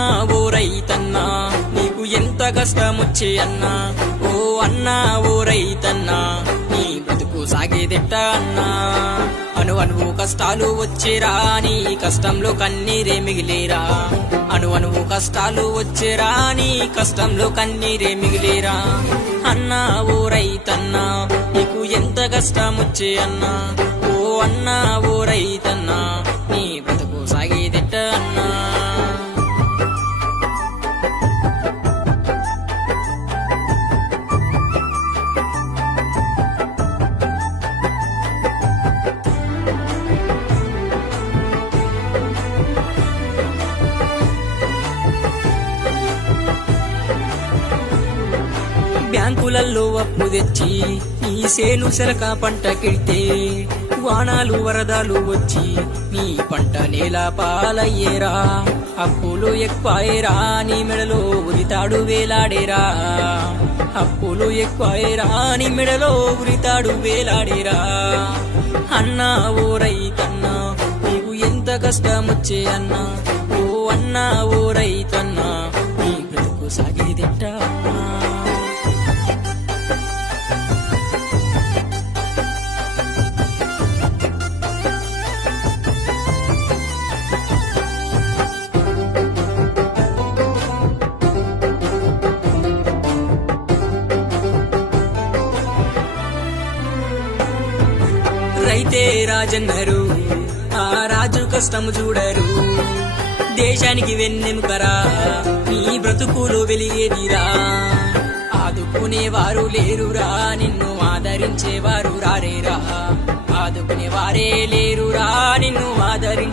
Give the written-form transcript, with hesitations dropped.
అన్నా ఓ రైతన్నా నీకు ఎంత కష్టమొచ్చే అన్నా, ఓ అన్నా ఓ రైతన్నా నీ బ్రతుకు సాగేదెట్ట అన్నా. అణువణువు కష్టాలు వచ్చేరా నీ కష్టంలో కన్నీరే మిగిలేరా, అణువణువు కష్టాలు వచ్చేరా నీ కష్టంలో కన్నీరే మిగిలేరా. అన్నా ఓ రైతన్నా నీకు ఎంత కష్టమొచ్చే అన్నా, ఓ అన్నా ఓ రైతన్నా నీ బ్రతుకు సాగేదెట్ట అన్నా. బ్యాంకులల్లో అప్పు తెచ్చి నీ సేను సెలక పంట కెడితే, వానాలు వరదలు వచ్చి నీ పంట నేల పాలయ్యేరా. అప్పులు ఎక్కువయ్యేరా నీ మెడలో ఉరితాడు వేలాడేరా, అప్పులు ఎక్కువయ్యేరా నీ మెడలో ఉరితాడు వేలాడేరా. అన్నా ఓ రైతన్నా నీకు ఎంత కష్టమొచ్చే అన్నా, ఓ అన్నా ఓ రైతన్నా నీ బ్రతుకు సాగేదెట్ట అన్నా. రైతే రాజన్నరు ఆ రాజు కష్టము చూడరు, దేశానికి వెన్నెముకరా నీ బ్రతుకులు వెలిగేదిరా. ఆదుకునేవారు లేరురా నిన్ను ఆదరించేవారు రారేరా, ఆదుకునేవారే లేరురా నిన్ను ఆదరించేవారు